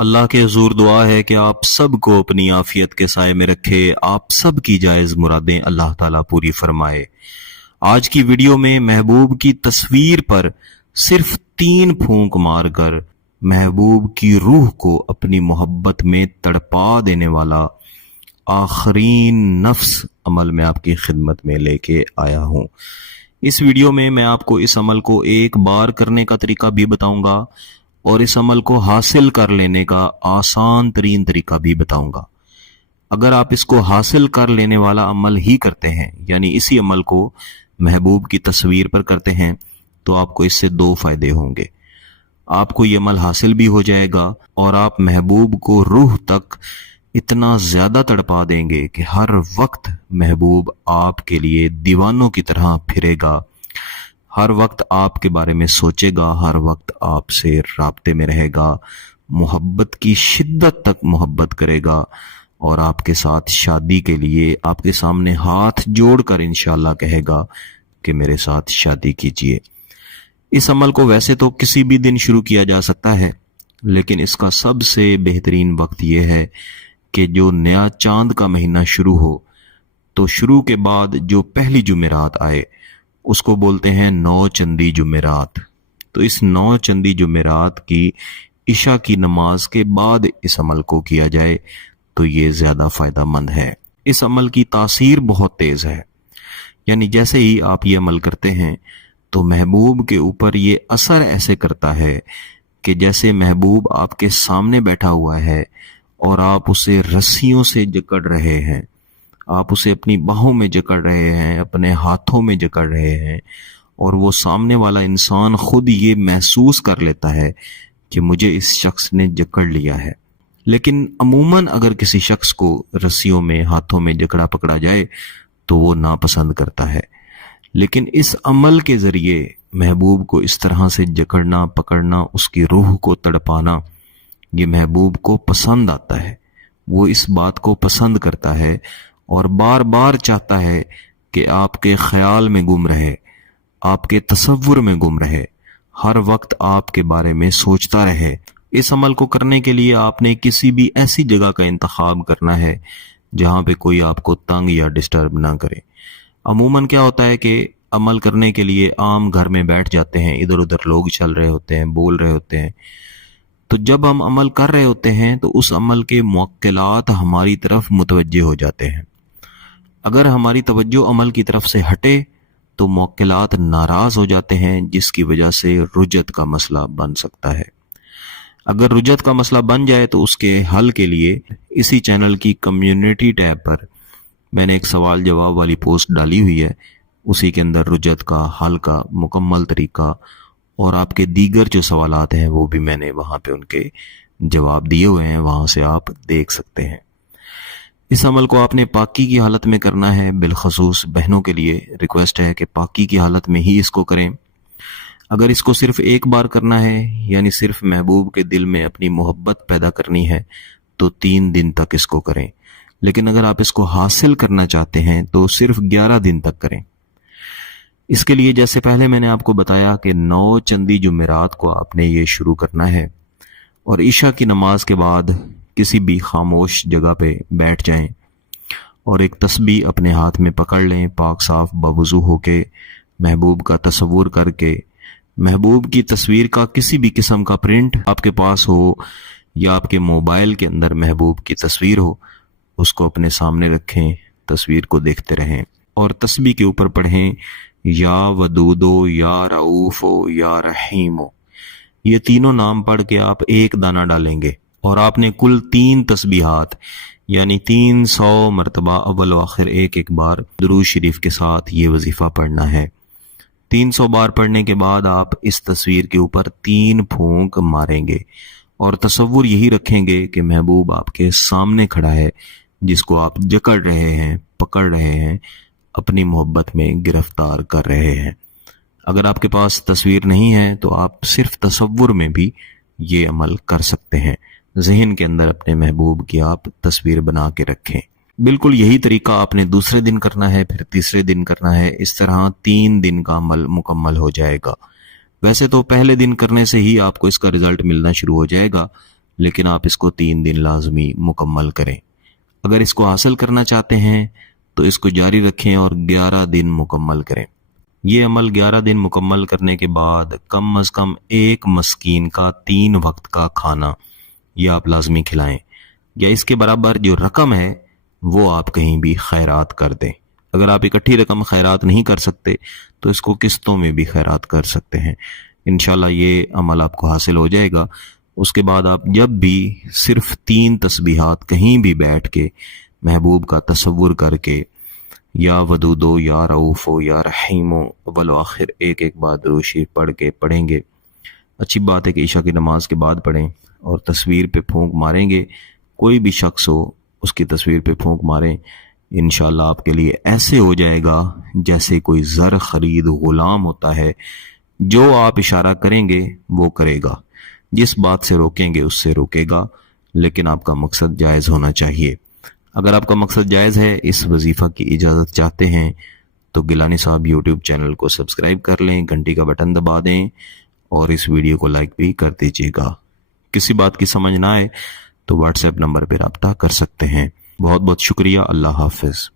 اللہ کے हुजूर दुआ है कि आप सबको अपनी आफियत के साए में रखे, आप सब की जायज़ मुरादें अल्लाह ताला पूरी फरमाए। आज की वीडियो में महबूब की तस्वीर पर सिर्फ 3 फूंक मारकर महबूब की रूह को अपनी मोहब्बत में तड़पा देने वाला आखरीन नफ्स अमल में आपकी खिदमत में लेके आया हूँ। इस वीडियो में मैं आपको इस अमल को एक बार करने का तरीका भी बताऊंगा और इस अमल को हासिल कर लेने का आसान तरीन तरीका भी बताऊंगा। अगर आप इसको हासिल कर लेने वाला अमल ही करते हैं, यानी इसी अमल को महबूब की तस्वीर पर करते हैं, तो आपको इससे 2 फायदे होंगे। आपको ये अमल हासिल भी हो जाएगा और आप महबूब को रूह तक इतना ज्यादा तड़पा देंगे कि हर वक्त महबूब आपके लिए दीवानों की तरह फिरेगा, हर वक्त आपके बारे में सोचेगा, हर वक्त आपसे राब्ते में रहेगा, मोहब्बत की शिद्दत तक मोहब्बत करेगा और आपके साथ शादी के लिए आपके सामने हाथ जोड़कर इंशाअल्लाह कहेगा कि मेरे साथ शादी कीजिए। इस अमल को वैसे तो किसी भी दिन शुरू किया जा सकता है, लेकिन इसका सबसे बेहतरीन वक्त यह है कि जो नया चांद का महीना शुरू हो, तो शुरू के बाद जो पहली जुमेरात आए उसको बोलते हैं 9 चंदी जुमेरात। तो इस 9 चंदी जुमेरात की इशा की नमाज के बाद इस अमल को किया जाए तो ये ज्यादा फायदा मंद है। इस अमल की तासीर बहुत तेज है, यानी जैसे ही आप ये अमल करते हैं तो महबूब के ऊपर ये असर ऐसे करता है कि जैसे महबूब आपके सामने बैठा हुआ है और आप उसे रस्सियों से जकड़ रहे हैं, आप उसे अपनी बाहों में जकड़ रहे हैं, अपने हाथों में जकड़ रहे हैं, और वो सामने वाला इंसान खुद ये महसूस कर लेता है कि मुझे इस शख्स ने जकड़ लिया है। लेकिन अमूमन अगर किसी शख्स को रस्सियों में, हाथों में जकड़ा पकड़ा जाए तो वो नापसंद करता है, लेकिन इस अमल के जरिए महबूब को इस तरह से जकड़ना, पकड़ना, उसकी रूह को तड़पाना, ये महबूब को पसंद आता है। वो इस बात को पसंद करता है और बार बार चाहता है कि आपके ख्याल में गुम रहे, आपके तसव्वुर में गुम रहे, हर वक्त आपके बारे में सोचता रहे। इस अमल को करने के लिए आपने किसी भी ऐसी जगह का इंतखाब करना है जहां पे कोई आपको तंग या डिस्टर्ब ना करे। अमूमन क्या होता है कि अमल करने के लिए आम घर में बैठ जाते हैं, इधर उधर लोग चल रहे होते हैं, बोल रहे होते हैं, तो जब हम अमल कर रहे होते हैं तो उस अमल के मुअक्किलात हमारी तरफ मुतवज्जे हो जाते हैं। अगर हमारी तवज्जो अमल की तरफ से हटे तो मुअक्किलात नाराज हो जाते हैं, जिसकी वजह से रुजत का मसला बन सकता है। अगर रुजत का मसला बन जाए तो उसके हल के लिए इसी चैनल की कम्युनिटी टैब पर मैंने एक सवाल जवाब वाली पोस्ट डाली हुई है। उसी के अंदर रुजत का हल का मुकम्मल तरीका और आपके दीगर जो सवालात हैं वो भी मैंने वहां पे उनके जवाब दिए हुए हैं, वहां से आप देख सकते हैं। इस अमल को आपने पाकी की हालत में करना है। बिलखसूस बहनों के लिए रिक्वेस्ट है कि पाकी की हालत में ही इसको करें। अगर इसको सिर्फ एक बार करना है, यानी सिर्फ महबूब के दिल में अपनी मोहब्बत पैदा करनी है, तो 3 दिन तक इसको करें। लेकिन अगर आप इसको हासिल करना चाहते हैं तो सिर्फ 11 दिन तक करें। इसके लिए जैसे पहले मैंने आपको बताया कि 9 चंदी जुमेरात को आपने ये शुरू करना है और ईशा की नमाज के बाद किसी भी खामोश जगह पे बैठ जाएं और एक तस्बीह अपने हाथ में पकड़ लें, पाक साफ बावुज़ू होके, महबूब का तसव्वुर करके, महबूब की तस्वीर का किसी भी किस्म का प्रिंट आपके पास हो या आपके मोबाइल के अंदर महबूब की तस्वीर हो, उसको अपने सामने रखें, तस्वीर को देखते रहें और तस्बीह के ऊपर पढ़ें या वदूदो, या रऊफो, या रहीमो। ये तीनों नाम पढ़ के आप एक दाना डालेंगे और आपने कुल 3 तस्बीहात यानी 300 मरतबा अव्वल व आखिर एक बार दुरूद शरीफ के साथ ये वजीफा पढ़ना है। 300 बार पढ़ने के बाद आप इस तस्वीर के ऊपर 3 फूंक मारेंगे और तसव्वुर यही रखेंगे कि महबूब आपके सामने खड़ा है, जिसको आप जकड़ रहे हैं, पकड़ रहे हैं, अपनी मोहब्बत में गिरफ्तार कर रहे हैं। अगर आपके पास तस्वीर नहीं है तो आप सिर्फ तसव्वुर में भी ये अमल कर सकते हैं। ज़हन के अंदर अपने महबूब की आप तस्वीर बना के रखें। बिल्कुल यही तरीका आपने दूसरे दिन करना है, फिर तीसरे दिन करना है। इस तरह 3 दिन का अमल मुकम्मल हो जाएगा। वैसे तो पहले दिन करने से ही आपको इसका रिजल्ट मिलना शुरू हो जाएगा, لیکن آپ اس کو 3 دن لازمی مکمل کریں۔ اگر اس کو حاصل کرنا چاہتے ہیں تو اس کو جاری رکھیں اور 11 دن مکمل کریں۔ یہ عمل 11 دن مکمل کرنے کے بعد کم از کم 1 مسکین کا 3 وقت کا کھانا یہ آپ لازمی کھلائیں، یا اس کے برابر جو رقم ہے وہ آپ کہیں بھی خیرات کر دیں۔ اگر آپ اکٹھی رقم خیرات نہیں کر سکتے تو اس کو قسطوں میں بھی خیرات کر سکتے ہیں۔ انشاءاللہ یہ عمل آپ کو حاصل ہو جائے گا۔ اس کے بعد آپ جب بھی صرف 3 تسبیحات کہیں بھی بیٹھ کے محبوب کا تصور کر کے یا ودودو یا رعوفو یا رحیمو اول و آخر ایک بار درود شریف پڑھ کے پڑھیں گے۔ اچھی بات ہے کہ عشاء کی نماز کے بعد پڑھیں اور تصویر پہ پھونک ماریں گے۔ کوئی بھی شخص ہو اس کی تصویر پہ پھونک ماریں، انشاءاللہ آپ کے لیے ایسے ہو جائے گا جیسے کوئی زر خرید غلام ہوتا ہے۔ جو آپ اشارہ کریں گے وہ کرے گا، جس بات سے روکیں گے اس سے روکے گا، لیکن آپ کا مقصد جائز ہونا چاہیے۔ اگر آپ کا مقصد جائز ہے، اس وظیفہ کی اجازت چاہتے ہیں تو گیلانی صاحب یوٹیوب چینل کو سبسکرائب کر لیں، گھنٹی کا بٹن دبا دیں اور اس ویڈیو کو لائک بھی کر دیجیے گا۔ کسی بات کی سمجھ نہ آئے تو واٹس ایپ نمبر پہ رابطہ کر سکتے ہیں۔ بہت بہت شکریہ۔ اللہ حافظ۔